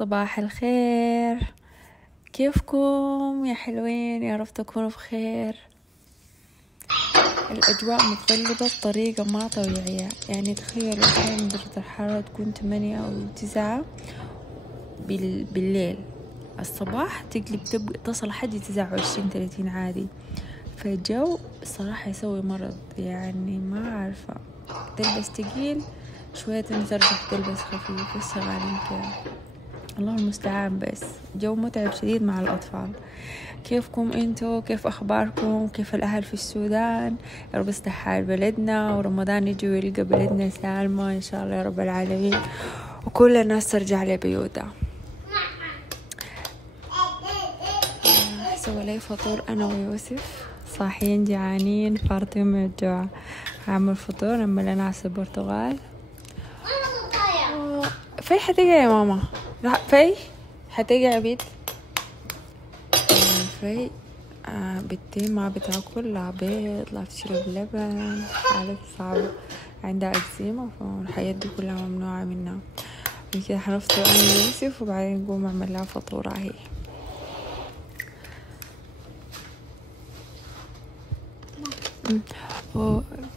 صباح الخير، كيفكم يا حلوين؟ يا رب تكونوا بخير. الأجواء متقلبة بطريقة ما طبيعية، يعني تخيلوا الحين درجة الحرارة تكون 8 أو 9 بالليل، الصباح تقلب تصل لحد 29-30 عادي. فالجو الصراحة يسوي مرض، يعني ما عارفة تلبس تقيل شوية ترجع تلبس خفيف، بس شغالين كده. الله المستعان، بس جو متعب شديد مع الأطفال. كيفكم انتو؟ كيف أخباركم؟ كيف الأهل في السودان؟ يا رب يصلح حال بلدنا، ورمضان يجي ويلقى بلدنا سالمة إن شاء الله يا رب العالمين، وكل الناس ترجع لبيوتها. سوى لي فطور أنا ويوسف، صاحيين جعانين فارطين من الجوع. هعمل فطور، نعمل لنا عصير برتقال. في حتيجي يا ماما؟ في حتيجي عبيد؟ في بنتي ما بتاكل لا بيض لا تشرب لبن، حالة صعبة، عندها أكزيما، فالحياة دي كلها ممنوعة منها. من كده حنفطر أنا ويوسف، وبعدين نقوم نعمل لها فطورة هي.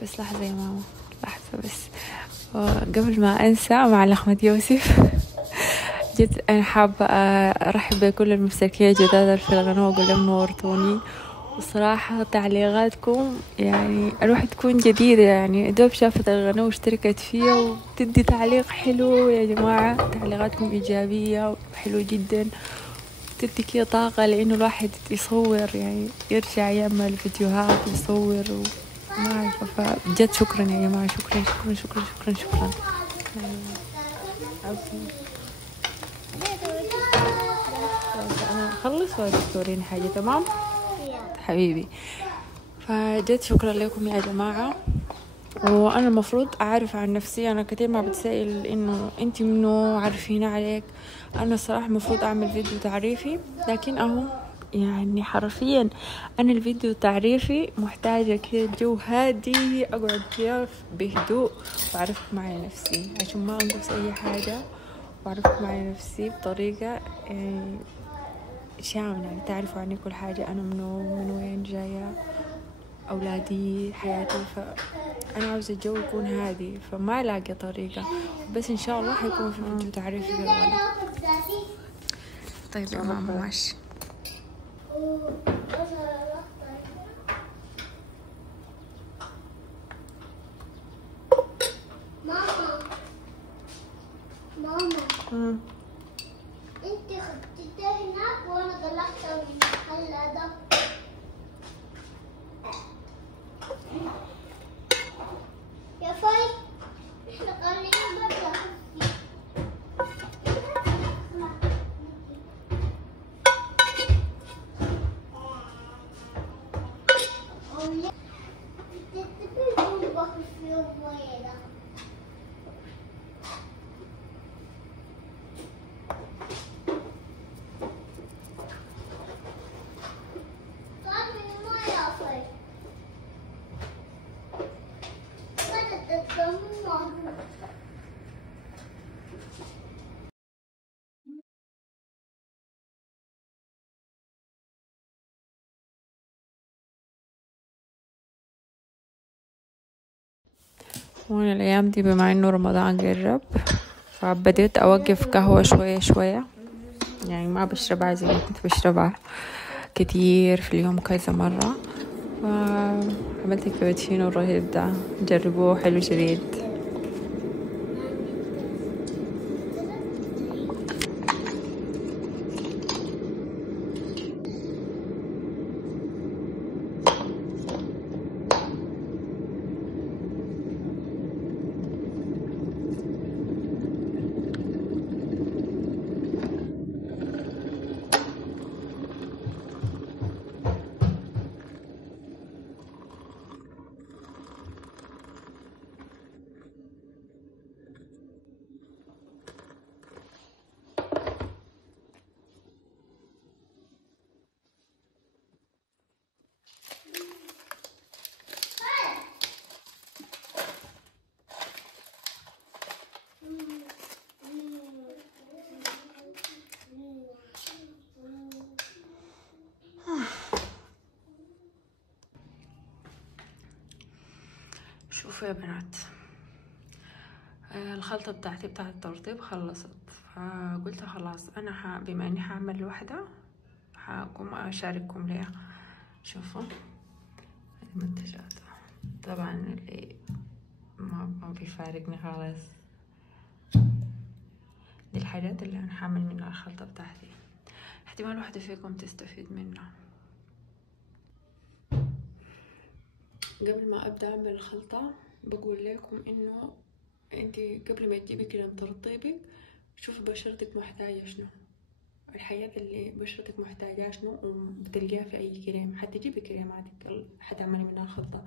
بس لحظة يا ماما، لحظة بس. قبل ما أنسى، مع لخمة يوسف جد أنا حابة أرحب بكل المشتركين الجداد في القناة وأقول لهم نورتوني. وصراحة تعليقاتكم يعني الواحد تكون جديدة، يعني دوب شافت القناة واشتركت فيها وتدي تعليق حلو. يا جماعة تعليقاتكم إيجابية وحلوة جدا، تدي كده طاقة لأنه الواحد يصور، يعني يرجع يعمل فيديوهات ويصور ما أعرف. فبجد شكرا يا جماعة، شكرا شكرا شكرا شكرا شكرا. أنا أخلص وتوريني حاجة، تمام حبيبي؟ فجد شكرا لكم يا جماعة. وأنا المفروض أعرف عن نفسي، أنا كتير ما بتسأل إنه أنت منو، عارفين عليك. أنا الصراحة المفروض أعمل فيديو تعريفي، لكن أهو يعني حرفيا أنا الفيديو التعريفي محتاجة كده جو هادي، أقعد كده بهدوء وأعرفكم على نفسي عشان ما أنقص أي حاجة، وأعرفكم على نفسي بطريقة يعني شاملة، يعني تعرفوا عني كل حاجة، أنا منو، من وين جاية، أولادي، حياتي. فأنا عاوزة الجو يكون هادي، فما لاقي طريقة، بس إن شاء الله حيكون في فيديو تعريفي بالغلط. طيب يا ماما ماشي. ماما انت خدتيها هناك وانا طلعتها من المحل ده. يا فاي احنا قاعدين برا. وانا الايام دي بما انه رمضان قرب، فبديت اوقف قهوة شوية شوية، يعني ما بشربها زي ما كنت بشربها كتير في اليوم كذا مرة. فعملت الكابتشينو الرهيب ده، جربوه حلو شديد. شوفوا يا بنات، الخلطة بتاعتي بتاعت الترطيب خلصت، فقلت خلاص أنا بما إني هعمل لوحدة هقوم أشارككم ليها. شوفوا المنتجات، طبعا اللي ما بيفارقني خالص، دي الحاجات اللي أنا هعمل منها الخلطة بتاعتي، احتمال واحدة فيكم تستفيد منها. قبل ما أبدأ أعمل الخلطة بقول لكم إنه انتي قبل ما تجيبي كريم ترطيبك شوفي بشرتك محتاجة شنو، الحاجات اللي بشرتك محتاجة شنو بتلقيها في أي كريم. حتجيبي كريماتك حتعملي منها الخلطة.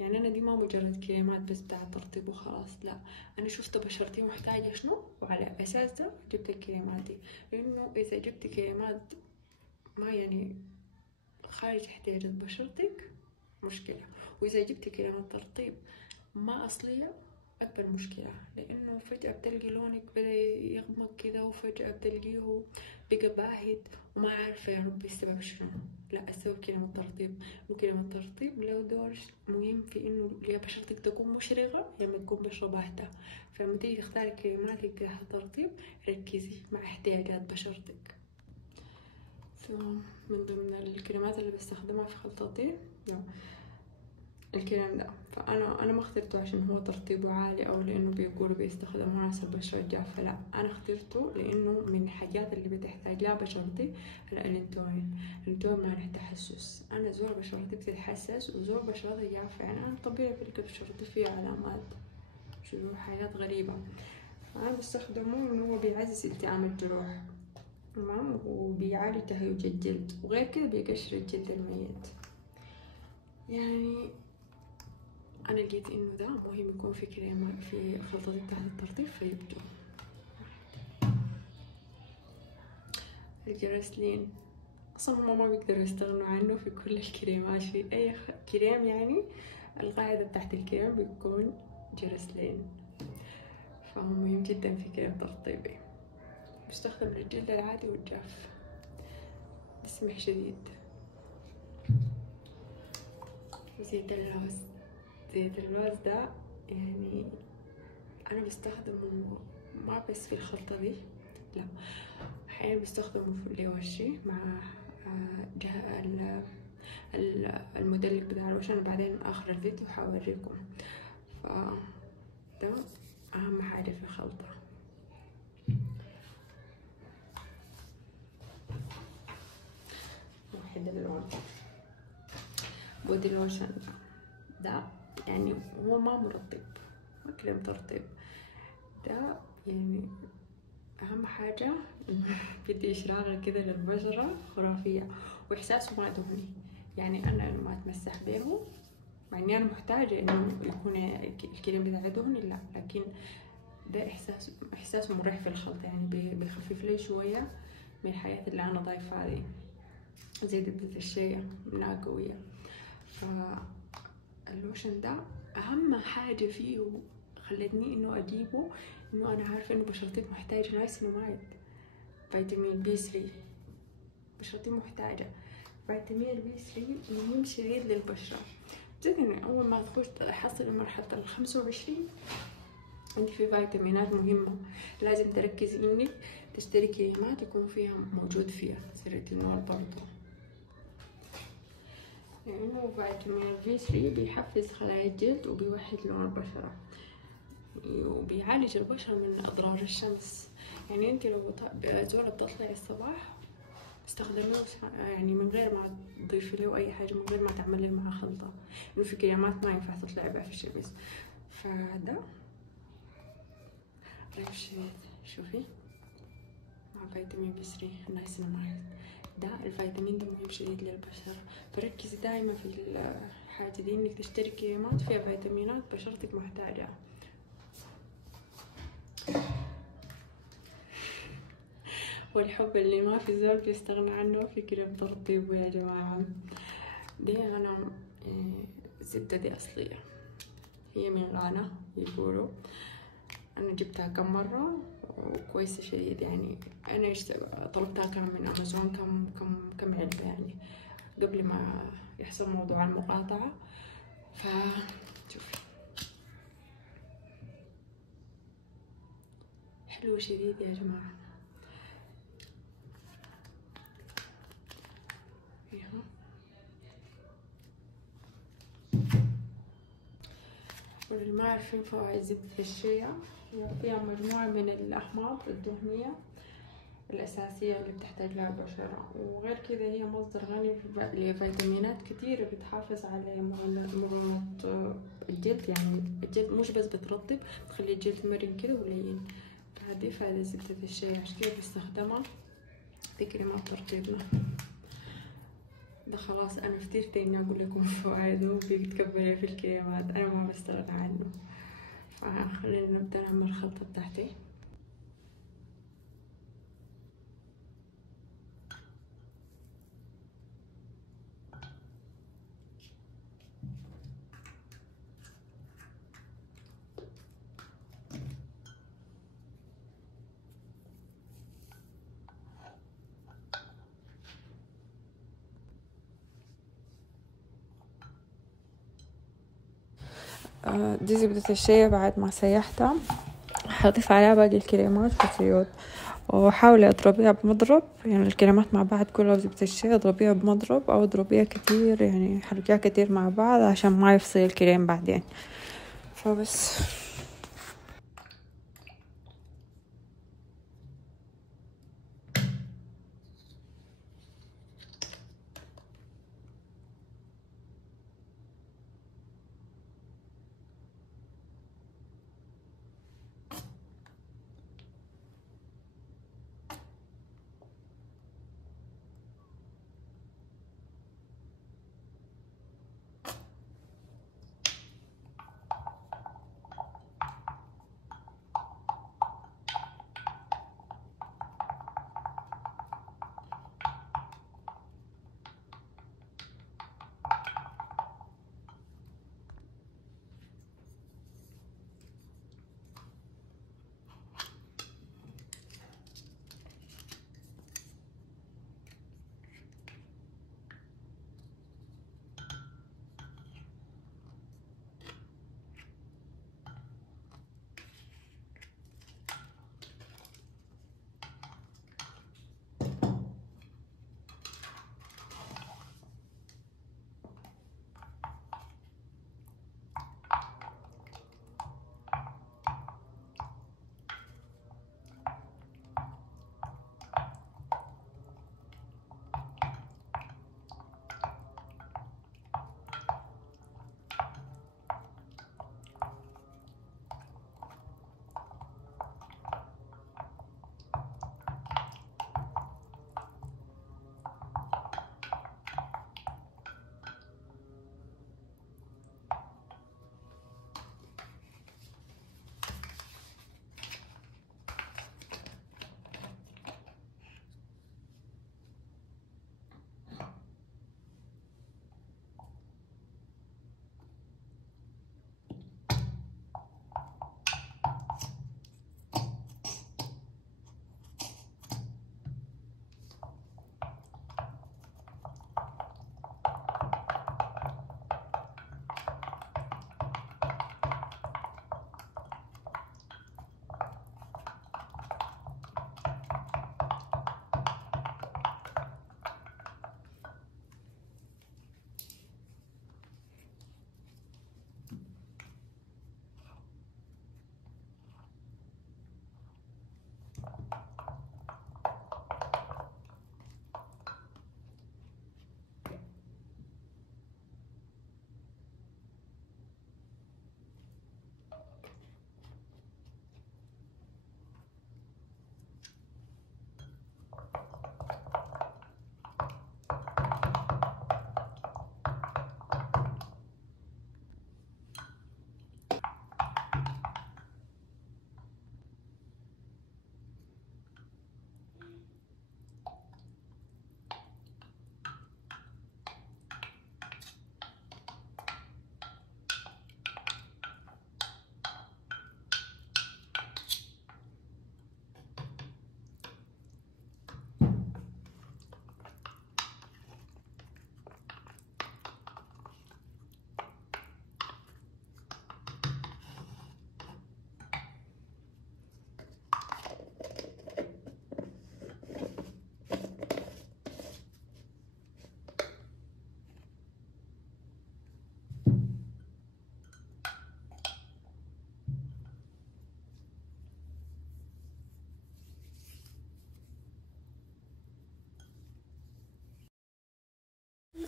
يعني أنا دي ما مجرد كريمات بس بتاع ترطيب وخلاص، لا، أنا شفت بشرتي محتاجة شنو وعلى أساس ده جبت الكريمات دي. لأنه إذا جبت كريمات ما يعني خارج احتياجات بشرتك مشكلة، وإذا جبت كريمات ترطيب ما أصلية أكبر مشكلة، لأنه فجأة بتلقي لونك بدأ يغمق كده، وفجأة بتلقيه بقى باهت وما عارفة يا ربي السبب شنو. لا، السبب كريمة الترطيب. وكريمة الترطيب له دور مهم في إنه يا بشرتك تكون مشرقة لما تكون بشرة باهتة. فلما تيجي تختاري كريماتك بتاعت الترطيب ركزي مع احتياجات بشرتك. من ضمن الكريمات اللي بستخدمها في خلطتي الكريم ده، فانا ما اخترته عشان هو ترطيبه عالي او لانه بيقولوا بيستخدم مناسب بشرة جافة، لا، انا اخترته لانه من الحاجات اللي بتحتاج لها بشرتي الالنتوين. الالنتوين مع التحسس، انا زور بشرتي بتتحسس وزور بشرتي جافة، يعني انا طبيعي بلقى بشرتي فيها علامات شنو حاجات غريبة، فانا بستخدمه انه هو بيعزز التئام الجروح، تمام، وبيعالج تهيج الجلد، وغير كده بيقشر الجلد الميت. يعني أنا لقيت إنه ده مهم يكون في كريمة في خلطتي بتاعت الترطيب فيبدو. الجراسلين أصلا هما ما بيقدروا يستغنوا عنه في كل الكريمات، في أي كريم يعني القاعدة بتاعت الكريم بيكون جراسلين، فهو مهم جدا في كريم ترطيبي. بستخدم للجلد العادي والجاف، بسمح شديد. زيت اللوز، زيت اللوز ده يعني أنا بستخدمه ما بس في الخلطة دي، لا، أحيانا بستخدمه لوشي مع المدلك بتاع الوش. أنا بعدين آخر الفيديو حوريكم. فده أهم حاجة في الخلطة. واحد اللون بودي لوشن ده يعني هو ما مرطب، ما كريم ترطيب، ده يعني أهم حاجة بدي إشراقة كده للبشرة خرافية، وإحساسه ما دهني. يعني أنا لما أتمسح بيه مع إني أنا محتاجة إنه يكون الكريم بتاعي دهني، لا، لكن ده إحساسه مريح في الخلط، يعني بيخفف لي شوية من الحاجات اللي أنا ضايفها دي، زي زبدة الشيا منها قوية. فاللوشن ده أهم حاجة فيه خلتني إنه أجيبه، إنه أنا عارفة إنه بشرتي محتاجة نايسيناميد، فيتامين بي 3، بشرتي محتاجة فيتامين بي 3 مهم شديد للبشرة. إنه أول ما تخش تحصل مرحلة 25 عندي في فيتامينات مهمة لازم تركزي إنك تشتري كريمات يكون فيها موجود فيها سيريتينول برضو، لأنه فيتامين بي 3 بيحفز خلايا الجلد وبيوحد لون البشرة وبيعالج البشرة من أضرار الشمس. يعني انت لو زول بتطلعي الصباح استخدميه يعني من غير ما تضيفي له أي حاجة، من غير ما تعملي معاه خلطة، إنه في كريمات ما ينفع تطلعي بها في الشمس. فده شوفي مع فيتامين بي 3 نايسيناميد، ده الفيتامين ده مهم شديد للبشرة. فركزي دايما في الحاجة دي انك تشتري كريمات فيها فيتامينات بشرتك محتاجة. والحب اللي ما في زول بيستغنى عنه في كريم ترطيب يا جماعة. دي أنا الزبدة دي أصلية، هي من غانا يقولوا. أنا جبتها كم مرة وكويسة شديد، يعني أنا طلبتها كم من أمازون، كم علبة يعني قبل ما يحصل موضوع المقاطعة. فشوفي حلو شديد يا جماعة. واللي ما عارفين فوائد زبدة الشيا، هي فيها مجموعة من الأحماض الدهنية الأساسية اللي بتحتاج لها البشرة، وغير كذا هي مصدر غني لفيتامينات كتيرة بتحافظ على مرونة الجلد. يعني الجلد مش بس بترطب، بتخلي الجلد مرن كده ولين. فهذه فائدة زبدة الشيا، عشان كده بستخدمها في كريمات ترطيبنا. ده خلاص أنا افترت إني أقول لكم فوائده وبيتكبر في الكريمات، أنا ما بستغنى عنه. فخلينا نبدأ نعمل الخلطة بتاعتي. دي زبدة الشيا بعد ما سيحتها، هضيف عليها باقي الكريمات والزيوت، وحاولي اضربيها بمضرب. يعني الكريمات مع بعض كلها زبدة الشيا اضربيها بمضرب او اضربيها كتير، يعني حركيها كتير مع بعض عشان ما يفصل الكريم بعدين. فبس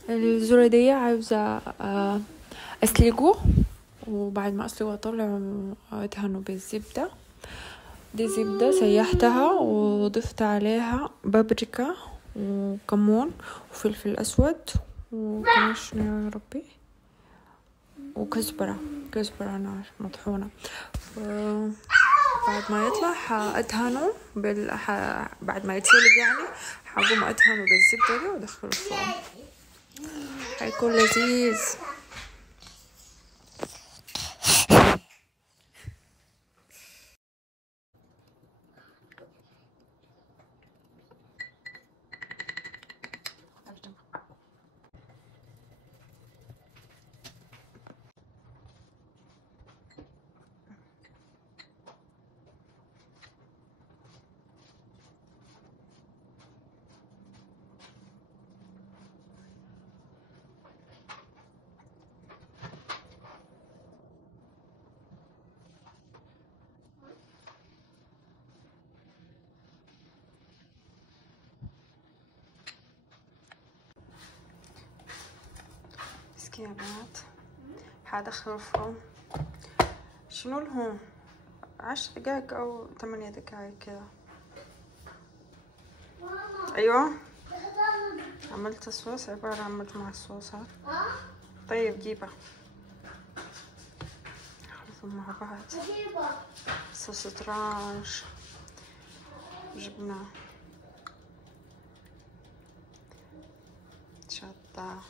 الزرادية عاوزة أسلقه، وبعد ما أسلقه أطلع أدهنه بالزبدة. دي زبدة سيحتها وضفت عليها بابريكا وكمون وفلفل أسود وكمان شنو يا ربي، وكزبرة مطحونة. بعد ما يطلع أدهنه بعد ما يتسلق يعني حقوم أدهنه بالزبدة دي وأدخله الفرن. حيكون لذيذ. يا بنات حادخله الفرن. شنو لهم 10 دقايق او 8 دقايق كذا. ايوه عملت صوص، عبارة عملت مع الصوصات. طيب جيبها خلطهم مع بعض. صوص رانش، جبنة، شطة،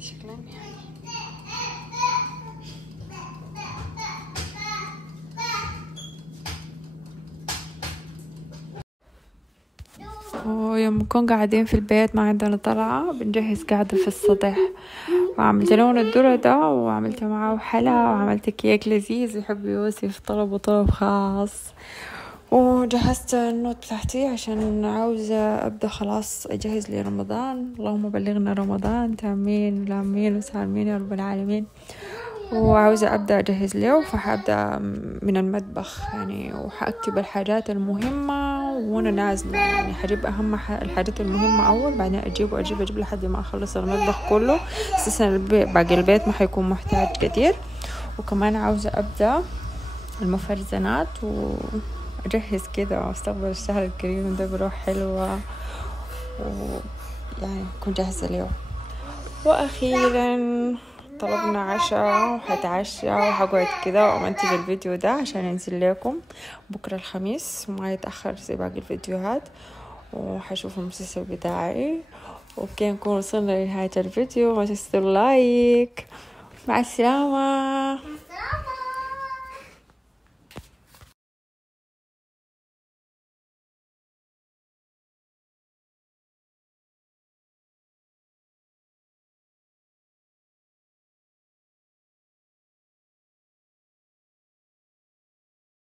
شكلها ويوم نكون قاعدين في البيت ما عندنا طلعة بنجهز قاعدة في السطح. وعملت لون الذرة ده وعملت معاه حلا وعملت كيك لذيذ يحب يوسف طلبه طلب خاص. وجهزت النوت تحتي عشان عاوزة أبدأ خلاص أجهز لرمضان. اللهم بلغنا رمضان، تامين لامين وسالمين يا رب العالمين. وعاوزة أبدأ أجهز له، فحابدأ من المطبخ يعني، وحأكتب الحاجات المهمة وأنا نازلة يعني. حجيب أهم الحاجات المهمة أول، بعدين أجيب لحد ما أخلص المطبخ كله. أساسا باقي البيت ما حيكون محتاج كتير. وكمان عاوزة أبدأ المفرزنات وأجهز كده واستقبل الشهر الكريم ده بروح حلوة، ويعني أكون جاهزة اليوم. وأخيرا طلبنا عشاء وحتعشى وحقعد كده ومنتج الفيديو ده عشان ينزل لكم بكرة الخميس وما يتأخر زي باقي الفيديوهات. وحشوف المسلسل بتاعي. وبكده نكون وصلنا لنهاية الفيديو. ما تنسوا لايك. مع السلامة.